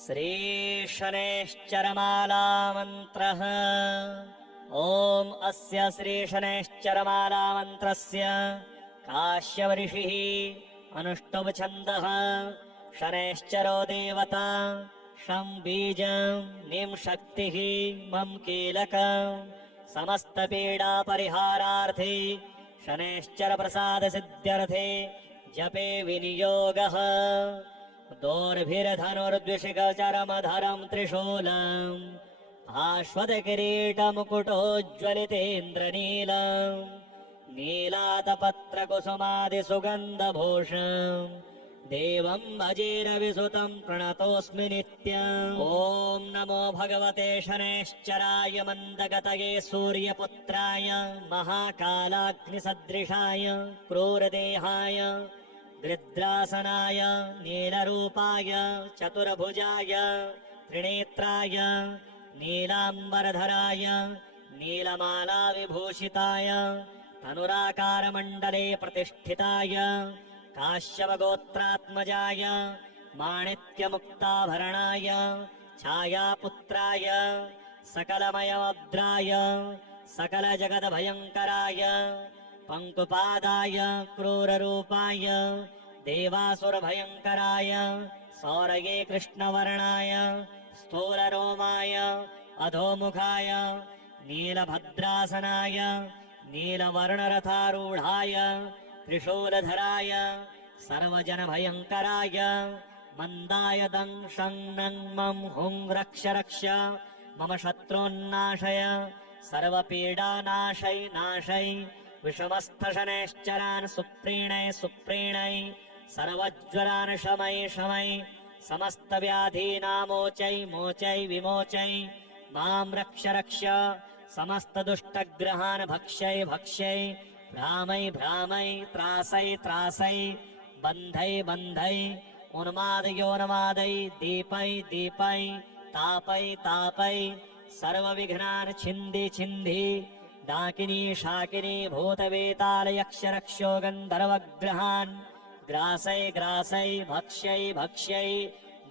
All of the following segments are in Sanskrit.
श्रीशनैश्चरमाला मन्त्रः। ॐ अस्य श्रीशनैश्चरमाला मन्त्रस्य काश्यपऋषिः अनुष्टुप् छन्दः। शनैश्चरो देवता शं बीजं निं शक्तिः मम कीलकम् समस्तपीडा परिहारार्थे शनैश्चर प्रसाद सिद्ध्यर्थे जपे विनियोगः। दोर्भिर्धनुर्द्विषिकचरमधरं त्रिशूलम् आश्वतकिरीटमुकुटोज्ज्वलितेन्द्रनीलम् नीलातपत्रकुसुमादिसुगन्धभूषम् देवं भजेरविसुतं प्रणतोऽस्मि नित्यम्। ॐ नमो भगवते शनैश्चराय मन्दगतये सूर्यपुत्राय महाकालाग्निसदृशाय क्रूरदेहाय गृध्रासनाय नीलरूपाय चतुर्भुजाय त्रिनेत्राय नीलाम्बरधराय नीलमालाविभूषिताय तनुराकारमण्डले प्रतिष्ठिताय काश्यपगोत्रात्मजाय माणिक्यमुक्ताभरणाय छायापुत्राय सकलमयवद्राय सकलजगद्भयङ्कराय पङ्कुपादाय क्रूररूपाय देवासुरभयङ्कराय सौरये कृष्णवर्णाय स्थूलरोमाय अधोमुखाय नीलभद्रासनाय नीलवर्णरथारूढाय त्रिशूलधराय सर्वजनभयङ्कराय मन्दाय दं शं नं मं हुं रक्ष रक्ष मम शत्रून्नाशय सर्वपीडानाशै नाशै विषमस्थशनैश्चरान् सुप्रीणै सुप्रीणै सर्वज्वरान् शमै शमै समस्तव्याधीनामोचै मोचै विमोचै मां रक्ष रक्ष समस्तदुष्टग्रहान् भक्ष्यै भक्ष्यै भ्रामै भ्रामै त्रासै त्रासै बन्धै बन्धै उन्मादयोन्मादै दीपै दीपै तापै तापै सर्वविघ्नान् छिन्धि छिन्धि डाकिनी शाकिनी भूतवेतालयक्षरक्षो गन्धर्वग्रहान् ग्रासै ग्रासै भक्ष्यै भक्ष्यै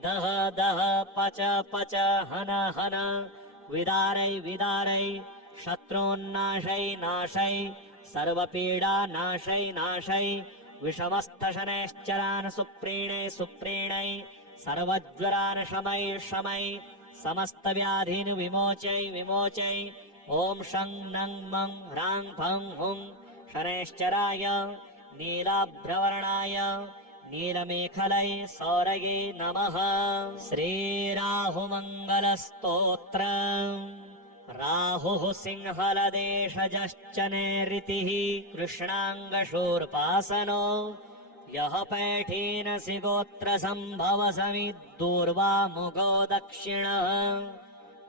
दह दह पच पच हन हन विदारै विदारै शत्रून्नाशै नाशै सर्वपीडा नाशै नाशै विषमस्थशनैश्चरान् सुप्रीणै सुप्रीणै सर्वज्वरान् शमै शमै समस्तव्याधीन् विमोचै विमोचै ॐ शं नं मं ह्रां फं हुं शनैश्चराय नीलाभ्रवर्णाय नीलमेखलै सौरये नमः। श्रीराहुमङ्गलस्तोत्रम्। राहुः सिंहलदेशजश्च नैऋतिः कृष्णाङ्गशूर्पासनो यः पैठीनसि गोत्रसम्भवसमिद्दूर्वा मुगो दक्षिणः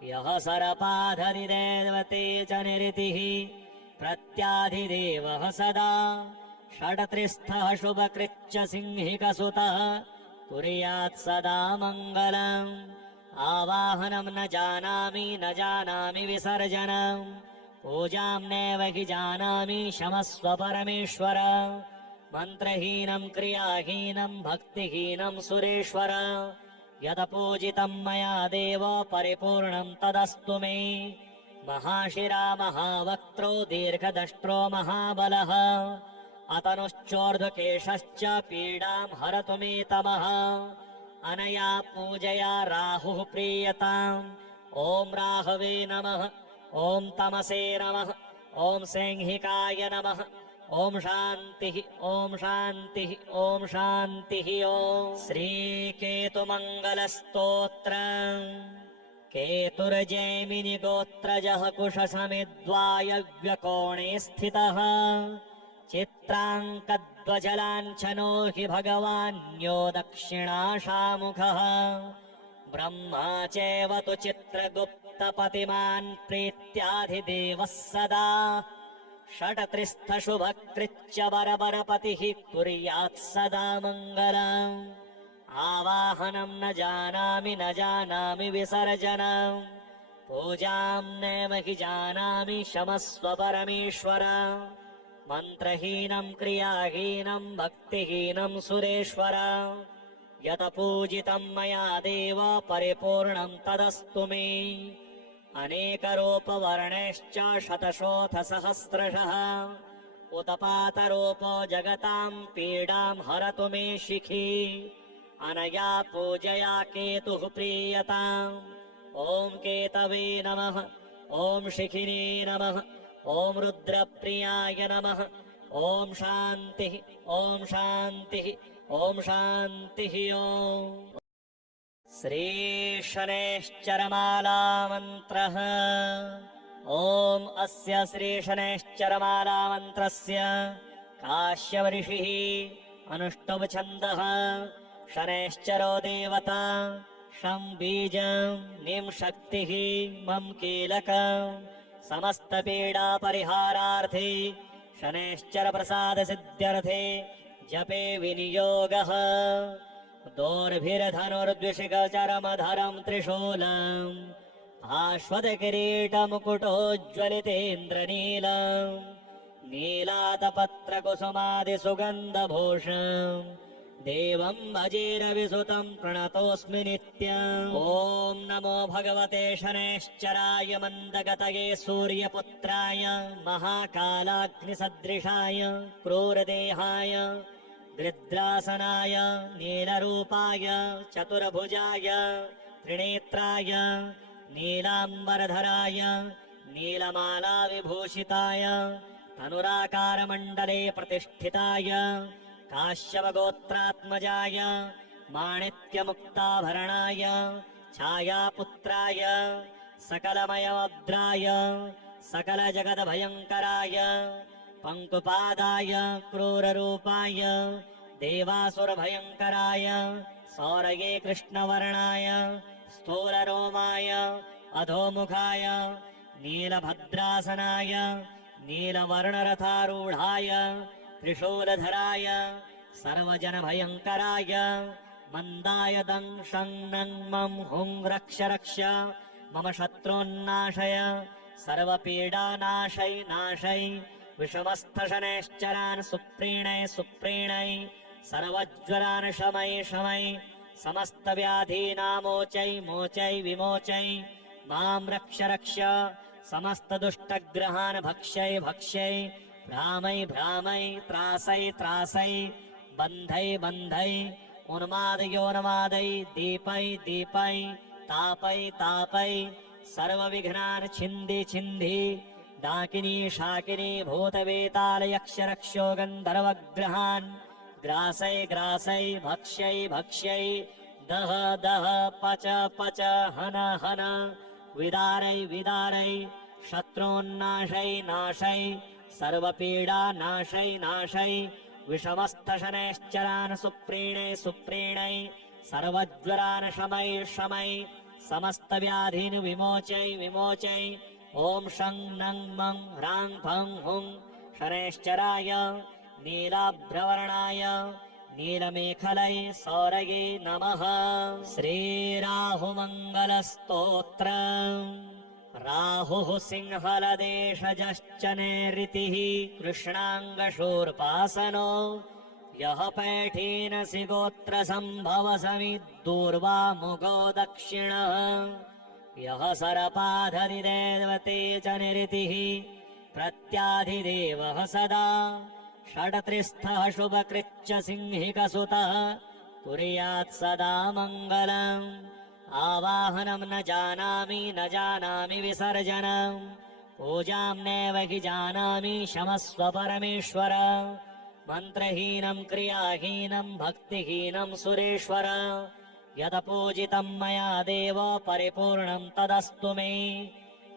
यः सरपाधरिदेवते च निरतिः प्रत्याधिदेवः सदा षड्त्रिस्थः शुभकृच्च सिंहिकसुतः कुर्यात् सदा मङ्गलम्। आवाहनं न जानामि विसर्जनम् पूजां नैव हि जानामि क्षमस्व परमेश्वर। मन्त्रहीनं क्रियाहीनं भक्तिहीनं सुरेश्वर यदपूजितं मया देव परिपूर्णं तदस्तु मे। महाशिरा महावक्त्रो दीर्घदष्ट्रो महाबलः अतनुश्चोर्ध्वकेशश्च पीडां हरतु मे तमः। अनया पूजया राहुः प्रीयताम्। ॐ राहवे नमः ॐ तमसे नमः ॐ सैंहिकाय नमः ॐ शान्तिः ॐ शान्तिः ॐ शान्तिः। ॐ श्रीकेतुमङ्गलस्तोत्रम्। केतुर्जैमिनि गोत्रजः कुशसमिद्वायव्यकोणे स्थितः चित्राङ्कध्वजलाञ्छनो हि भगवान्यो दक्षिणाशामुखः। ब्रह्मा चैव तु चित्रगुप्तपतिमान् प्रीत्याधिदेवः सदा षट्त्रिस्थशुभकृच्च बरबरपतिः कुर्यात् सदा मङ्गलम्। आवाहनं न जानामि विसर्जनम् पूजां नैव हि जानामि क्षमस्व परमेश्वर। मन्त्रहीनं क्रियाहीनं भक्तिहीनं सुरेश्वर यत पूजितं मया देव परिपूर्णं तदस्तु मे अनेकरूपवर्णैश्च शतशोऽथ सहस्रशः उत्पातरूपो जगतां पीडां हरतु मे शिखी अनया पूजया केतुः प्रीयताम् ॐ केतवे नमः ॐ शिखिने नमः ॐ रुद्रप्रियाय नमः ॐ शान्तिः ॐ शान्तिः ॐ शान्तिः ॐ श्रीशनैश्चरमालामन्त्रः ॐ अस्य श्रीशनैश्चरमालामन्त्रस्य काश्यपऋषिः अनुष्टुप्-छन्दः शनैश्चरो देवता शं बीजं निं शक्तिः मम कीलकं समस्तपीडापरिहारार्थे शनैश्चरप्रसादसिद्ध्यर्थे जपे विनियोगः दोर्भिर्धनुर्द्विषिकचरमधरं त्रिशूलम् आश्वतकिरीटमुकुटोज्ज्वलितेन्द्रनीलम् नीलातपत्रकुसुमादिसुगन्धभूषम् देवं भजेरविसुतं प्रणतोऽस्मि नित्यम् ॐ नमो भगवते शनैश्चराय मन्दगतये सूर्यपुत्राय महाकालाग्निसदृशाय क्रूरदेहाय गृध्रासनाय नीलरूपाय चतुर्भुजाय त्रिनेत्राय नीलाम्बरधराय नीलमालाविभूषिताय तनुराकारमण्डले प्रतिष्ठिताय काश्यपगोत्रात्मजाय माणिक्यमुक्ताभरणाय छायापुत्राय सकलमयवद्राय सकलजगद्भयङ्कराय पङ्कुपादाय क्रूररूपाय देवासुरभयङ्कराय सौरये कृष्णवर्णाय स्थूलरोमाय अधोमुखाय नीलभद्रासनाय नीलवर्णरथारूढाय त्रिशूलधराय सर्वजनभयङ्कराय मन्दाय दंशं नं मं हुं रक्ष रक्ष मम शत्रून्नाशय सर्वपीडानाशै नाशै विषमस्थशनैश्चरान् सुप्रीणै सुप्रीणै सर्वज्वरान् शमै शमै समस्तव्याधीनामोचै मोचै विमोचै मां रक्ष रक्ष समस्तदुष्टग्रहान् भक्ष्यै भक्ष्यै भ्रामै भ्रामै त्रासै त्रासै बन्धै बन्धै उन्मादयोन्मादै दीपै दीपै तापै तापै सर्वविघ्नान् छिन्धि छिन्धि डाकिनी शाकिनी भूतवेतालयक्षरक्षो गन्धर्वग्रहान् ग्रासै ग्रासै भक्ष्यै भक्ष्यै दह दह पच पच हन हन विदारै विदारै शत्रून्नाशै नाशै सर्वपीडा नाशै नाशै विषमस्थशनैश्चरान् सुप्रीणै सुप्रीणै सर्वज्वरान् शमै शमै समस्तव्याधीन् विमोचै विमोचै ॐ शं नं मं ह्रां फं हुं शनैश्चराय नीलाभ्रवर्णाय नीलमेखलै सौरये नमः। श्रीराहुमङ्गलस्तोत्रम् राहुः सिंहलदेशजश्च नैऋतिः कृष्णाङ्गशूर्पासनो यः पैठीनसि गोत्रसम्भवसमिद्दूर्वामुखो दक्षिणः यः सरपाधरिदेवते च निरतिः प्रत्याधिदेवः सदा षड्त्रिस्थः शुभकृच्च सिंहिकसुतः कुर्यात् सदा मङ्गलम् आवाहनं न जानामि विसर्जनम् पूजां नैव हि जानामि क्षमस्व परमेश्वर मन्त्रहीनं क्रियाहीनं भक्तिहीनं सुरेश्वर यदपूजितं मया देव परिपूर्णं तदस्तु मे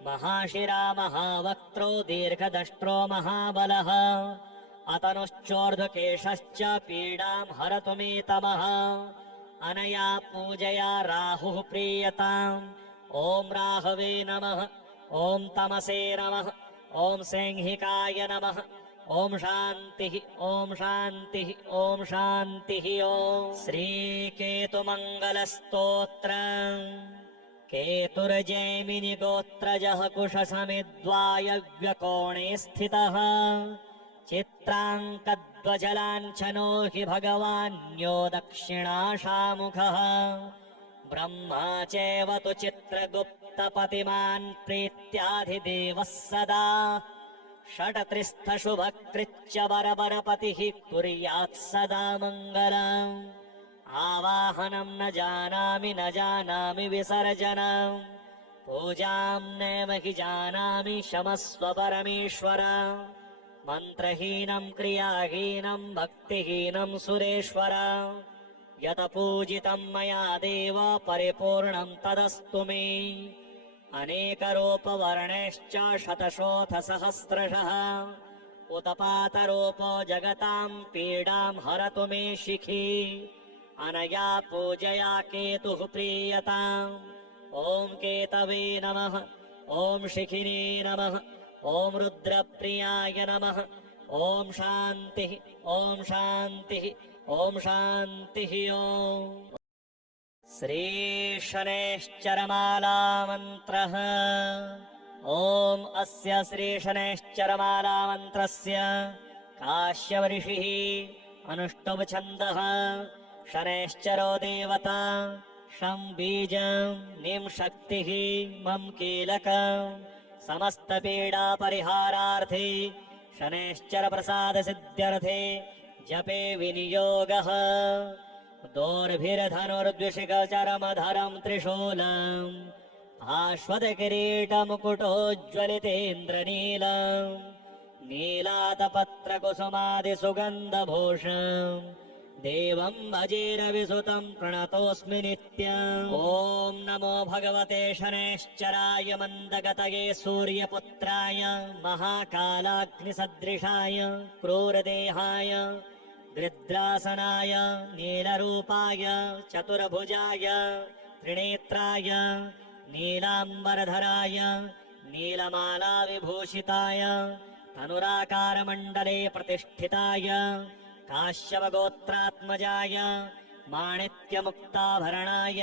महाशिरा महावक्त्रो दीर्घदष्ट्रो महाबलः अतनुश्चोर्ध्वकेशश्च पीडां हरतु मे तमः अनया पूजया राहुः प्रीयताम् ॐ राहवे नमः ॐ तमसे नमः ॐ सैंहिकाय नमः ॐ शान्तिः ॐ शान्तिः ॐ शान्तिः ॐ श्रीकेतुमङ्गलस्तोत्रम् केतुर्जैमिनि गोत्रजः कुशसमिद्वायव्यकोणे स्थितः चित्राङ्कध्वजलाञ्छनो हि भगवान्यो दक्षिणाशामुखः ब्रह्मा चैव तु चित्रगुप्तपतिमान् प्रीत्याधिदेवः सदा षट्त्रिस्थशुभकृच्च बरबरपतिः कुर्यात् सदा मङ्गलम् आवाहनं न जानामि विसर्जनम् पूजां नैव हि जानामि क्षमस्व परमेश्वर मन्त्रहीनं क्रियाहीनं भक्तिहीनं सुरेश्वर यत पूजितं मया देव परिपूर्णं तदस्तु मे अनेकरूपवर्णैश्च शतशोऽथ सहस्रशः उत्पातरूपो जगतां पीडां हरतु मे शिखी अनया पूजया केतुः प्रीयताम् ॐ केतवे नमः ॐ शिखिने नमः ॐ रुद्रप्रियाय नमः ॐ शान्तिः ॐ शान्तिः ॐ शान्तिः ॐ श्रीशनैश्चरमालामन्त्रः ॐ अस्य श्रीशनैश्चरमालामन्त्रस्य काश्यपऋषिः अनुष्टुप् छन्दः शनैश्चरो देवता शं बीजं निं शक्तिः मम कीलकं समस्तपीडापरिहारार्थे शनैश्चरप्रसादसिद्ध्यर्थे जपे विनियोगः दोर्भिर्धनुर्द्विषिकचरमधरं त्रिशूलम् आश्वतकिरीटमुकुटोज्ज्वलितेन्द्रनीलम् नीलातपत्रकुसुमादिसुगन्धभूषम् देवं भजेरविसुतं प्रणतोऽस्मि नित्यम् ॐ नमो भगवते शनैश्चराय मन्दगतये सूर्यपुत्राय महाकालाग्निसदृशाय क्रूरदेहाय गृध्रासनाय नीलरूपाय चतुर्भुजाय त्रिनेत्राय नीलाम्बरधराय नीलमालाविभूषिताय तनुराकारमण्डले प्रतिष्ठिताय काश्यपगोत्रात्मजाय माणिक्यमुक्ताभरणाय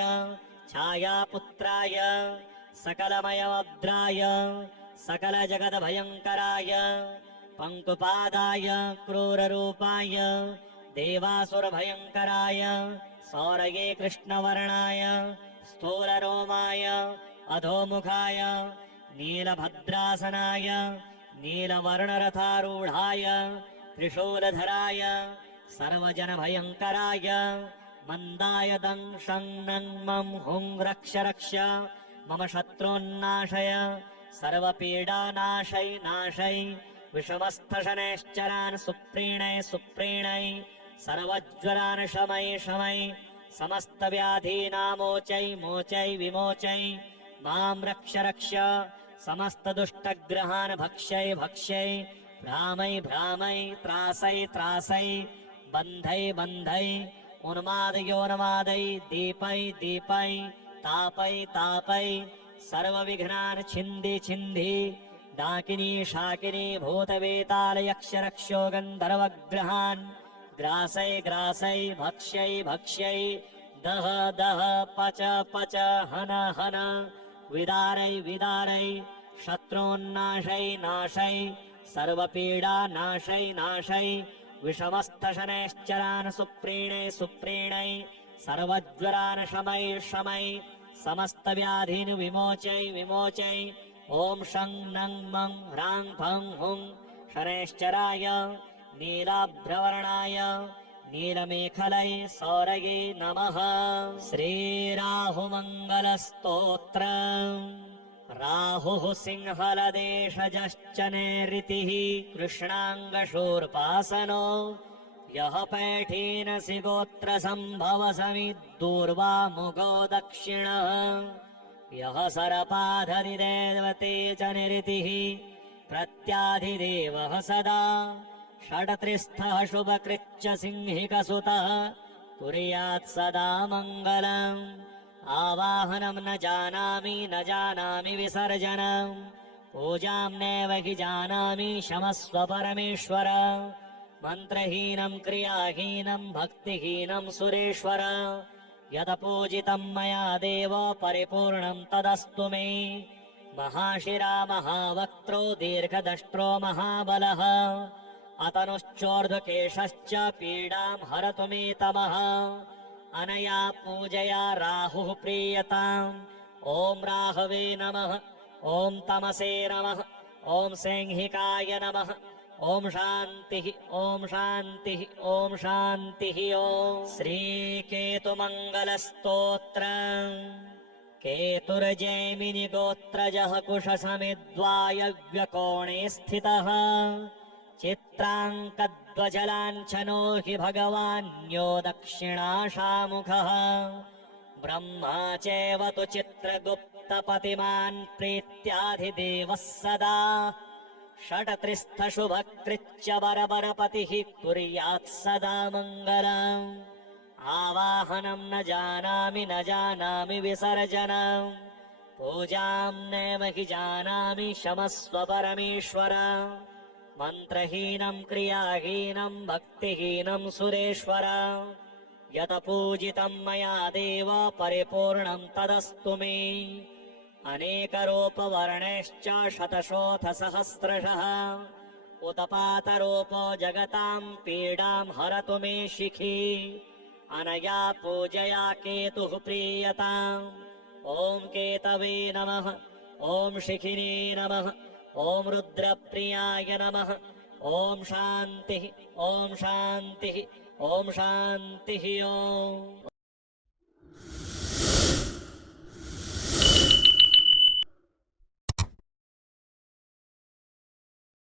छायापुत्राय सकलमयवद्राय सकलजगद्भयङ्कराय पङ्कुपादाय क्रूररूपाय देवासुरभयङ्कराय सौरये कृष्णवर्णाय स्थूलरोमाय अधोमुखाय नीलभद्रासनाय नीलवर्णरथारूढाय त्रिशूलधराय सर्वजनभयङ्कराय मन्दाय दंशं नं मं हुं रक्ष रक्ष मम शत्रून्नाशय सर्वपीडानाशै नाशै विषमस्थशनैश्चरान् सुप्रीणै सर्वज्वरान् शमै समस्तव्याधीनामोचै मोचै विमोचै मां रक्ष रक्ष समस्तदुष्टग्रहान् भक्ष्यै भ्रामै त्रासै बन्धै उन्मादयोन्मादै दीपै तापै सर्वविघ्नान् छिन्धि डाकिनी शाकिनी भूतवेतालयक्षरक्षो गन्धर्वग्रहान् ग्रासै भक्ष्यै दह पच हन विदारै शत्रून्नाशै सर्वपीडानाशै विषमस्थशनैश्चरान् सुप्रीणै सर्वज्वरान् शमै समस्तव्याधीन् विमोचै ॐ शं नं मं ह्रां फं हुं शनैश्चराय नीलाभ्रवर्णाय नीलमेखलै सौरये नमः। श्रीराहुमङ्गलस्तोत्रम् राहुः सिंहलदेशजश्च नैऋतिः कृष्णाङ्गशूर्पासनो यः पैठीनसि गोत्रसम्भवसमिद्दूर्वामुगो दक्षिणः यः सरपाधरिदेवते च निरतिः प्रत्याधिदेवः सदा षट्त्रिस्थः शुभकृच्च सिंहिकसुतः कुर्यात् सदा मङ्गलम् आवाहनं न जानामि विसर्जनम् पूजां नैव हि जानामि क्षमस्व परमेश्वर मन्त्रहीनं क्रियाहीनं भक्तिहीनं सुरेश्वर यदपूजितं मया देव परिपूर्णं तदस्तु मे महाशिरा महावक्त्रो दीर्घदष्ट्रो महाबलः अतनुश्चोर्ध्वकेशश्च पीडां हरतु मे तमः अनया पूजया राहुः प्रीयताम् ॐ राहवे नमः ॐ तमसे नमः ॐ सैंहिकाय नमः ॐ शान्तिः ॐ शान्तिः ॐ शान्तिः ॐ श्रीकेतुमङ्गलस्तोत्रम् केतुर्जैमिनि गोत्रजः कुशसमिद्वायव्यकोणे स्थितः चित्राङ्कध्वजलाञ्छनो हि भगवान्यो दक्षिणाशामुखः ब्रह्मा चैव तु चित्रगुप्तपतिमान् प्रीत्याधिदेवः सदा षट्त्रिस्थशुभकृच्च बरबरपतिः कुर्यात् सदा मङ्गलम् आवाहनं न जानामि विसर्जनम् पूजां नैव हि जानामि क्षमस्व परमेश्वर मन्त्रहीनं क्रियाहीनं भक्तिहीनं सुरेश्वर यत पूजितं मया देव परिपूर्णं तदस्तु मे अनेकरूपवर्णैश्च शतशोऽथ सहस्रशः उत्पातरूपो जगतां पीडां हरतु मे शिखी अनया पूजया केतुः प्रीयताम् ॐ केतवे नमः ॐ शिखिने नमः ॐ रुद्रप्रियाय नमः ॐ शान्तिः ॐ शान्तिः ॐ शान्तिः ॐ